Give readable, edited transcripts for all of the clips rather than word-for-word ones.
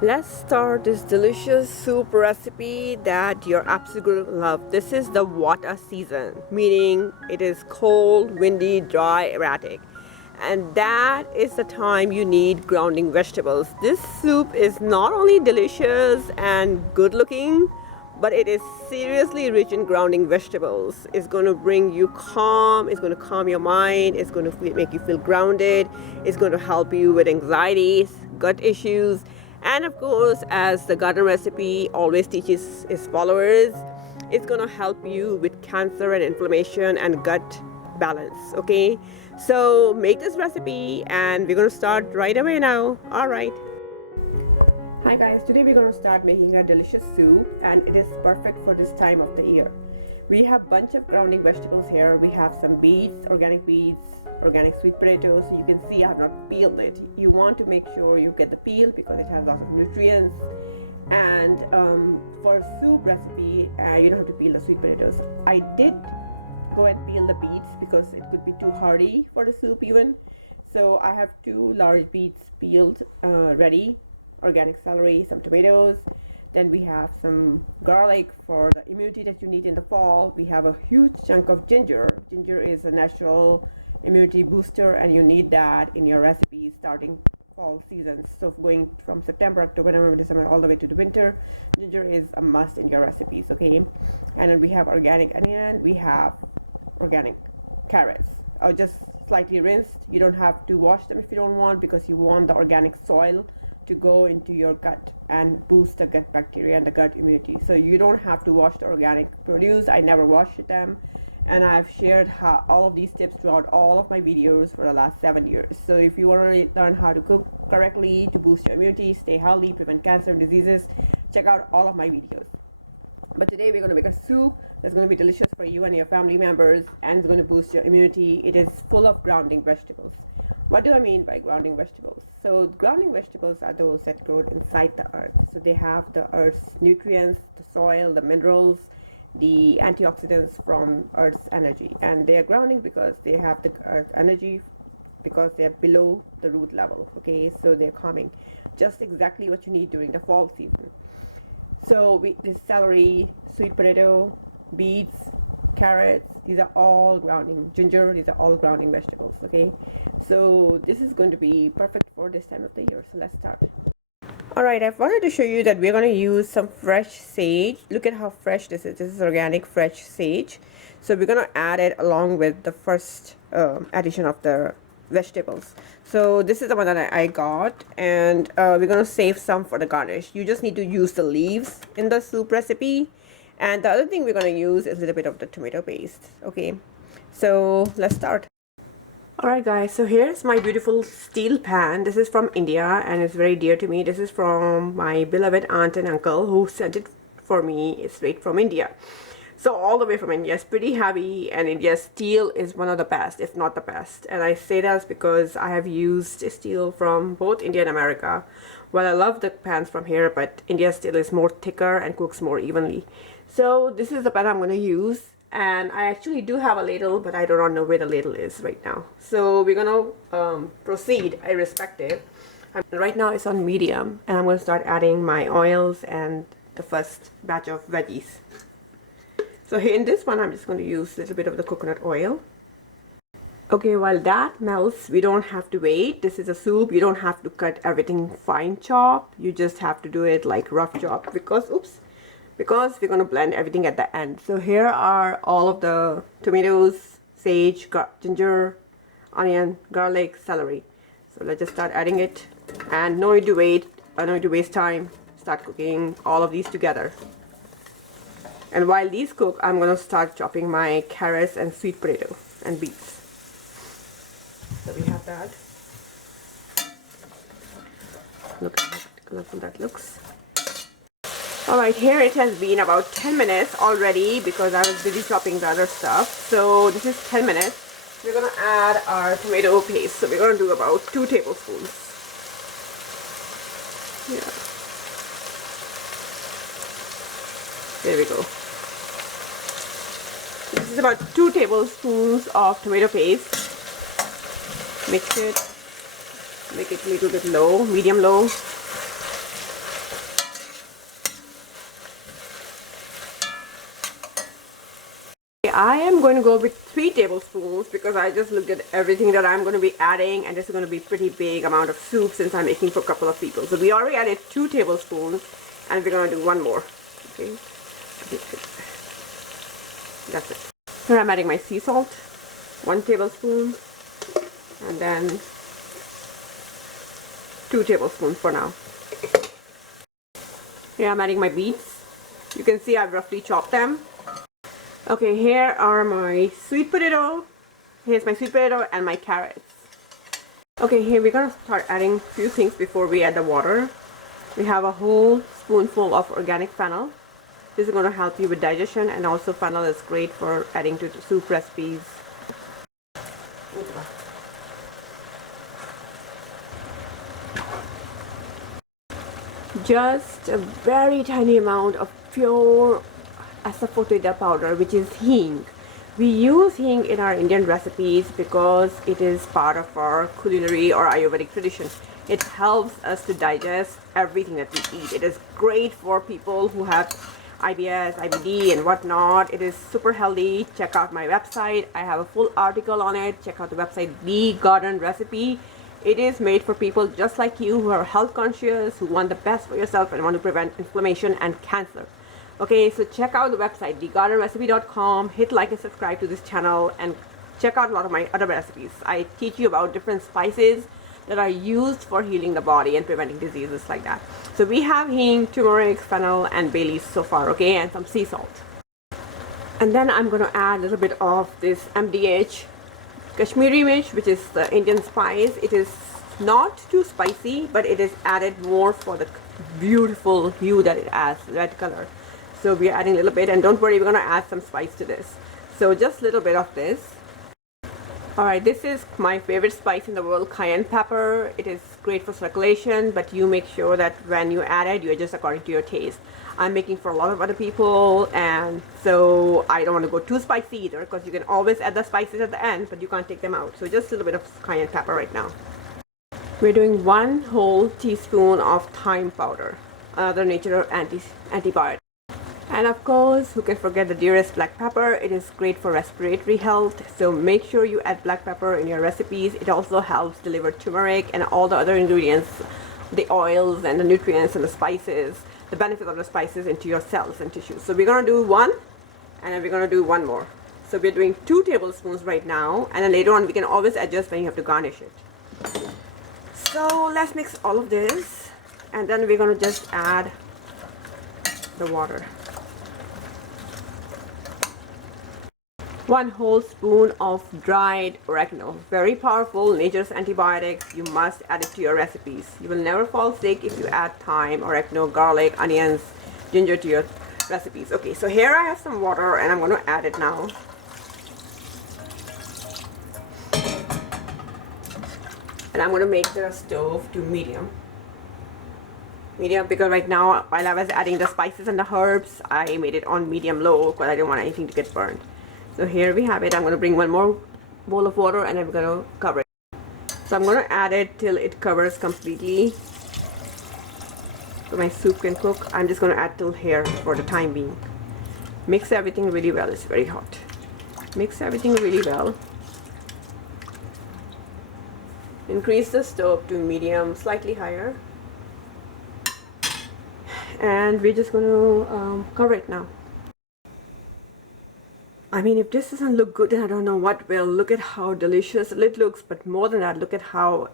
Let's start this delicious soup recipe that you're absolutely gonna love. This is the Vata season, meaning it is cold, windy, dry, erratic. And that is the time you need grounding vegetables. This soup is not only delicious and good looking, but it is seriously rich in grounding vegetables. It's going to bring you calm, it's going to calm your mind, it's going to make you feel grounded, it's going to help you with anxieties, gut issues, and of course, as the garden recipe always teaches its followers, it's going to help you with cancer and inflammation and gut balance. Okay, so make this recipe and we're going to start right away now. All right. Hi guys, today we're going to start making a delicious soup and it is perfect for this time of the year. We have a bunch of grounding vegetables here. We have some beets, organic sweet potatoes. So you can see I have not peeled it. You want to make sure you get the peel because it has lots of nutrients. And for a soup recipe, you don't have to peel the sweet potatoes. I did go and peel the beets because it could be too hardy for the soup even. So I have 2 large beets peeled ready. Organic celery, some tomatoes, then we have some garlic for the immunity that you need in the fall. We have a huge chunk of ginger. Ginger is a natural immunity booster and you need that in your recipes starting fall seasons. So going from September, October, November, December all the way to the winter, ginger is a must in your recipes. Okay, and then we have organic onion, we have organic carrots, or just slightly rinsed. You don't have to wash them if you don't want, because you want the organic soil to go into your gut and boost the gut bacteria and the gut immunity. So you don't have to wash the organic produce. I never wash them, and I've shared all of these tips throughout all of my videos for the last 7 years. So if you want to learn how to cook correctly to boost your immunity, stay healthy, prevent cancer and diseases, check out all of my videos. But today we're going to make a soup that's going to be delicious for you and your family members, and it's going to boost your immunity. It is full of grounding vegetables. What do I mean by grounding vegetables? So grounding vegetables are those that grow inside the earth. So they have the earth's nutrients, the soil, the minerals, the antioxidants from earth's energy. And they are grounding because they have the earth's energy, because they are below the root level. Okay, so they're calming. Just exactly what you need during the fall season. So this celery, sweet potato, beets, carrots, these are all grounding. Ginger, these are all grounding vegetables. Okay, so this is going to be perfect for this time of the year. So let's start. Alright, I wanted to show you that we're going to use some fresh sage. Look at how fresh this is. This is organic fresh sage. So we're going to add it along with the first addition of the vegetables. So this is the one that I got, and we're going to save some for the garnish. You just need to use the leaves in the soup recipe. And the other thing we're going to use is a little bit of the tomato paste. Okay, so let's start. Alright guys, so here's my beautiful steel pan. This is from India and it's very dear to me. This is from my beloved aunt and uncle who sent it for me. It's straight from India. So all the way from India. It's pretty heavy, and India's steel is one of the best, if not the best. And I say that because I have used steel from both India and America. Well, I love the pans from here, but India's steel is more thicker and cooks more evenly. So this is the pan I'm going to use. And I actually do have a ladle, but I do not know where the ladle is right now. So we're going to proceed irrespective. And right now it's on medium, and I'm going to start adding my oils and the first batch of veggies. So here in this one, I'm just going to use a little bit of the coconut oil. Okay, while that melts, we don't have to wait. This is a soup. You don't have to cut everything fine chop. You just have to do it like rough chop because we're going to blend everything at the end. So here are all of the tomatoes, sage, ginger, onion, garlic, celery. So let's just start adding it, and no need to wait, no need to waste time. Start cooking all of these together. And while these cook, I'm going to start chopping my carrots and sweet potato and beets. So we have that. Look at how colorful that looks. Alright, here it has been about 10 minutes already because I was busy chopping the other stuff. So this is 10 minutes. We're going to add our tomato paste. So we're going to do about 2 tablespoons. Yeah. There we go. This is about 2 tablespoons of tomato paste. Mix it. Make it a little bit low, medium low. I'm going to go with 3 tablespoons because I just looked at everything that I'm going to be adding, and this is going to be pretty big amount of soup since I'm making for a couple of people. So we already added 2 tablespoons and we're going to do 1 more. Okay, that's it. Here I'm adding my sea salt, 1 tablespoon, and then 2 tablespoons for now. Here I'm adding my beets. You can see I've roughly chopped them. Okay, here are my sweet potato. Here's my sweet potato and my carrots. Okay, here we're gonna start adding a few things before we add the water. We have a whole spoonful of organic fennel. This is going to help you with digestion, and also fennel is great for adding to soup recipes. Just a very tiny amount of pure asafoetida powder, which is hing. We use hing in our Indian recipes because it is part of our culinary or Ayurvedic tradition. It helps us to digest everything that we eat. It is great for people who have IBS, IBD and whatnot. It is super healthy. Check out my website. I have a full article on it. Check out the website, The Garden Recipe. It is made for people just like you who are health conscious, who want the best for yourself and want to prevent inflammation and cancer. Okay, so check out the website, thegardenrecipe.com. Hit like and subscribe to this channel and check out a lot of my other recipes. I teach you about different spices that are used for healing the body and preventing diseases like that. So we have hing, turmeric, fennel and bay leaves so far, okay, and some sea salt. And then I'm going to add a little bit of this MDH, Kashmiri Mirch, which is the Indian spice. It is not too spicy, but it is added more for the beautiful hue that it adds, red color. So we are adding a little bit, and don't worry, we're going to add some spice to this. So just a little bit of this. Alright, this is my favorite spice in the world, cayenne pepper. It is great for circulation, but you make sure that when you add it, you adjust according to your taste. I'm making for a lot of other people, and so I don't want to go too spicy either, because you can always add the spices at the end, but you can't take them out. So just a little bit of cayenne pepper right now. We're doing 1 whole teaspoon of thyme powder, another natural antibiotic. And of course, who can forget the dearest, black pepper. It is great for respiratory health, so make sure you add black pepper in your recipes. It also helps deliver turmeric and all the other ingredients, the oils and the nutrients and the spices, the benefits of the spices into your cells and tissues. So we're going to do 1, and then we're going to do 1 more. So we're doing 2 tablespoons right now, and then later on we can always adjust when you have to garnish it. So let's mix all of this, and then we're going to just add the water. 1 whole spoon of dried oregano, very powerful, nature's antibiotics. You must add it to your recipes. You will never fall sick if you add thyme, oregano, garlic, onions, ginger to your recipes. Okay, so here I have some water, and I'm going to add it now. And I'm going to make the stove to medium, because right now while I was adding the spices and the herbs, I made it on medium low because I didn't want anything to get burned. So here we have it. I'm going to bring 1 more bowl of water, and I'm going to cover it. So I'm going to add it till it covers completely, so my soup can cook. I'm just going to add till here for the time being. Mix everything really well. It's very hot. Mix everything really well. Increase the stove to medium, slightly higher, and we're just going to cover it now. I mean, if this doesn't look good, then I don't know what will. Look at how delicious it looks, but more than that, look at how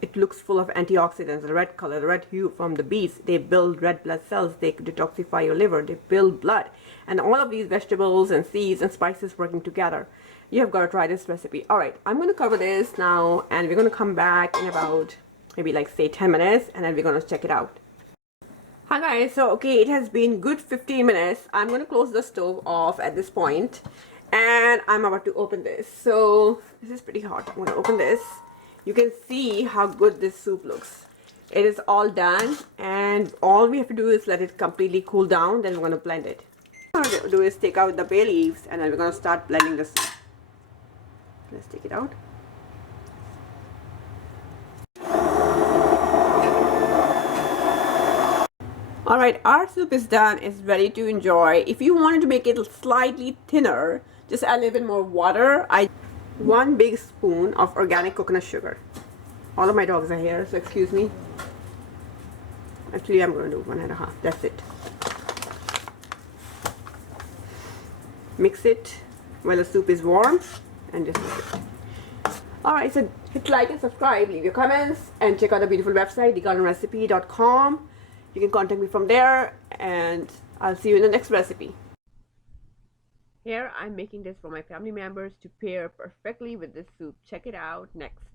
it looks full of antioxidants. The red color, the red hue from the beets, they build red blood cells, they detoxify your liver, they build blood, and all of these vegetables and seeds and spices working together. You have got to try this recipe. Alright, I'm going to cover this now, and we're going to come back in about maybe like say 10 minutes, and then we're going to check it out. Hi guys, so okay, it has been good 15 minutes. I'm going to close the stove off at this point, and I'm about to open this. So this is pretty hot. I'm going to open this. You can see how good this soup looks. It is all done, and all we have to do is let it completely cool down. Then we're going to blend it. What we're going to do is take out the bay leaves, and then we're going to start blending the soup. Let's take it out. Alright, our soup is done. It's ready to enjoy. If you wanted to make it slightly thinner, Just add a little bit more water. 1 big spoon of organic coconut sugar. All of my dogs are here, so excuse me. Actually, I'm going to do 1.5. That's it. Mix it while the soup is warm and just mix it. Alright, so hit like and subscribe, leave your comments, and check out the beautiful website, thegardenrecipe.com. You can contact me from there, and I'll see you in the next recipe. Here I'm making this for my family members to pair perfectly with this soup. Check it out next.